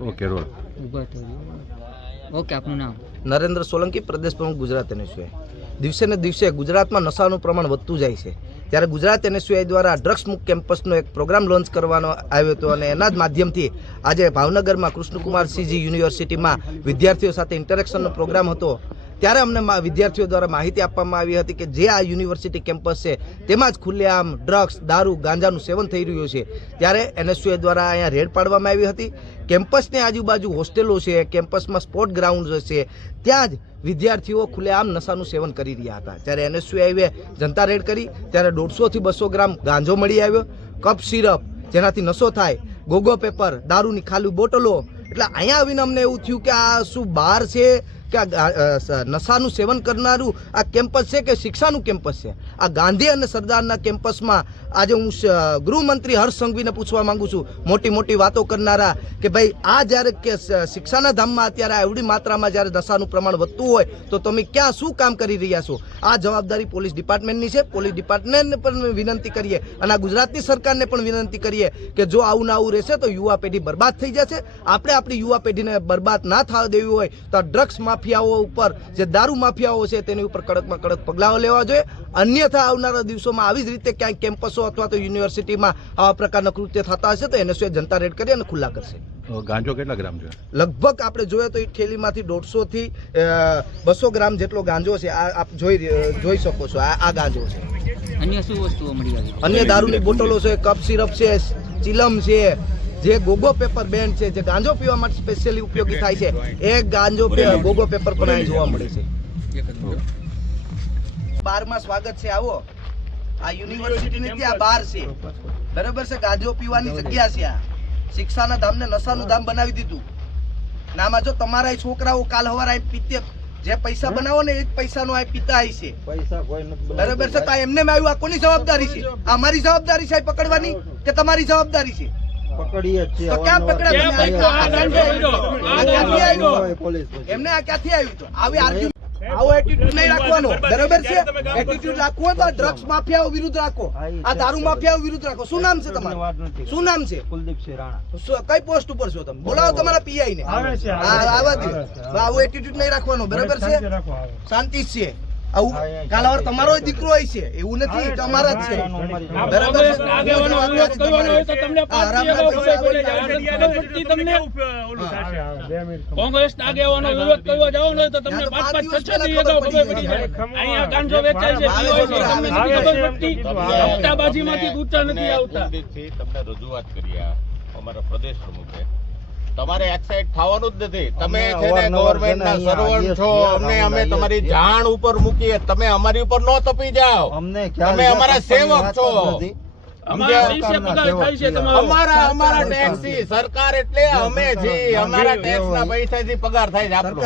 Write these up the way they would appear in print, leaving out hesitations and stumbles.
Okay role. Okay, આપનું નામ? નરેન્દ્ર સોલંકી, પ્રદેશ પ્રમુખ ગુજરાત NSUI. દિવસે ને દિવસે ગુજરાતમાં નશાનું પ્રમાણ વધતું જાય છે, ત્યારે ગુજરાત NSUI દ્વારા ડ્રગ્સ મુક્ત કેમ્પસનો એક પ્રોગ્રામ લોન્ચ કરવાનો આવ્યો હતો અને એના જ માધ્યમથી આજે ભાવનગરમાં કૃષ્ણકુમારસિંહજી યુનિવર્સિટીમાં વિદ્યાર્થીઓ સાથે ઇન્ટરેક્શનનો પ્રોગ્રામ હતો. ત્યારે અમને વિદ્યાર્થીઓ દ્વારા માહિતી આપવામાં આવી હતી કે જે આ યુનિવર્સિટી કેમ્પસ છે તેમાં જ ખુલ્લેઆમ ડ્રગ્સ, દારૂ, ગાંજાનું સેવન થઈ રહ્યું છે. ત્યારે NSUI દ્વારા અહીંયા રેડ પાડવામાં આવી હતી. કેમ્પસની આજુબાજુ હોસ્ટેલો છે, કેમ્પસમાં સ્પોર્ટ ગ્રાઉન્ડ છે, ત્યાં જ વિદ્યાર્થીઓ ખુલ્લેઆમ નશાનું સેવન કરી રહ્યા હતા. જ્યારે NSUI જનતા રેડ કરી ત્યારે 150 થી 200 ગ્રામ ગાંજો મળી આવ્યો, કપ સિરપ જેનાથી નશો થાય, ગોગો પેપર, દારૂની ખાલી બોટલો. એટલે અહીંયા આવીને અમને એવું થયું કે આ શું બહાર છે કે નશાનું સેવન કરનારું આ કેમ્પસ છે કે શિક્ષાનું કેમ્પસ છે? આ ગાંધી અને સરદારના કેમ્પસમાં આજે હું ગૃહમંત્રી હર્ષ સંઘવીને પૂછવા માંગુ છું, મોટી મોટી વાતો કરનારા, કે ભાઈ આ જ્યારે કે શિક્ષાના ધામમાં અત્યારે એવડી માત્રામાં જ્યારે નશાનું પ્રમાણ વધતું હોય તો તમે ક્યાં શું કામ કરી રહ્યા છો? આ જવાબદારી પોલીસ ડિપાર્ટમેન્ટની છે. પોલીસ ડિપાર્ટમેન્ટને પણ વિનંતી કરીએ અને આ ગુજરાતની સરકારને પણ વિનંતી કરીએ કે જો આવું ના આવું રહેશે તો યુવા પેઢી બરબાદ થઈ જશે. આપણે આપણી યુવા પેઢીને બરબાદ ના થવા દેવી હોય તો આ ડ્રગ્સ માફિયાઓ ઉપર, જે દારૂ માફિયાઓ છે તેની ઉપર કડકમાં કડક પગલાઓ લેવા જોઈએ. અન્યથા આવનારા દિવસોમાં આવી જ રીતે ક્યાંય કેમ્પસો અથવા તો યુનિવર્સિટીમાં આવા પ્રકારના કૃત્ય થતા હશે તો NSUI જનતા રેડ કરી અને ખુલ્લા કરશે. ગાંજો કેટલા ગ્રામ છે? લગભગ આપણે જોઈએ તો એ થેલીમાંથી 150 થી 200 ગ્રામ જેટલો ગાંજો છે. આ આપ જોઈ શકો છો, આ ગાંજો છે. અન્ય શું વસ્તુઓ મળી આવી? અન્ય દારૂની બોટલો છે, કપ સિરપ છે, ચિલમ છે, જે ગોગો પેપર બેન્ડ છે, જે ગાંજો પીવા માટે સ્પેશિયલી ઉપયોગી થાય છે, એ ગાંજો ગોગો પેપર પણ અહીં જોવા મળે છે. 12માં સ્વાગત છે. આવો, આ યુનિવર્સિટીની ત્યાં બહાર છે, બરાબર છે. ગાંજો પીવાની જગ્યા છે. આ શિક્ષાના ધામને નશાનું ધામ બનાવી દીધું. નામાં જો તમારા છોકરાઓ કાલ હવારે પીતે, જે પૈસા બનાવો ને એ જ પૈસાનો આ પિતા છે, બરાબર છે. તો એમને આવ્યું, આ કોની જવાબદારી છે? આ મારી જવાબદારી છે પકડવાની કે તમારી જવાબદારી છે? તો ક્યાં પકડ્યા? એમને આ ક્યાંથી આવ્યું? તો આવી આવો એટીટ્યુડ નહીં રાખવાનો, બરાબર છે. એટીટ્યુડ રાખવો તો ડ્રગ્સ માફિયાઓ વિરુદ્ધ રાખો, આ દારૂ માફિયાઓ વિરુદ્ધ રાખો. શું નામ છે તમારું? શું નામ છે? કુલદીપસિંહ રાણા. કઈ પોસ્ટ ઉપર છો તમે? બોલાવો તમારા પીઆઈ ને. આવા દે. આવો એટીટ્યુડ નહીં રાખવાનો, બરાબર છે. શાંતિ છે. આવું કાલાવર તમારો દીકરો હોય છે એવું નથી, તમારા જ છે, બરાબર છે. કોંગ્રેસ આગેવાનો વિરોધ કરવા જાવ ને તો તમને 5-5-6 દિવસ ખબર પડી જાય. અહીંયા ગાંજો વેચાય છે, પીવાય છે, તમને ખબર પડતી? હપ્તાબાજીમાંથી ઊંચા નથી આવતા. તમને રજૂઆત કરી અમારા પ્રદેશ પ્રમુખે, તમારે એક્સાઇટ થવાનું જ નથી. તમે છે ને ગવર્નમેન્ટના સર્વન્ટ છો. અમે તમારી જાણ ઉપર મૂકીએ, તમે અમારી ઉપર ન તપી જાઓ. તમે અમારા સેવક છો. અમારા ટેક્સ થી સરકાર એટલે અમે છીએ. અમારા ટેક્સ ના પૈસા થી પગાર થાય છે આપણો.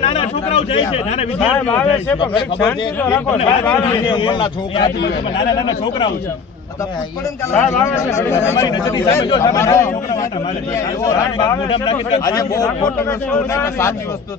નાના છોકરાઓ જાય છે, નાના છોકરાઓ છે. આજે બહુ ખોટું સાચી વસ્તુ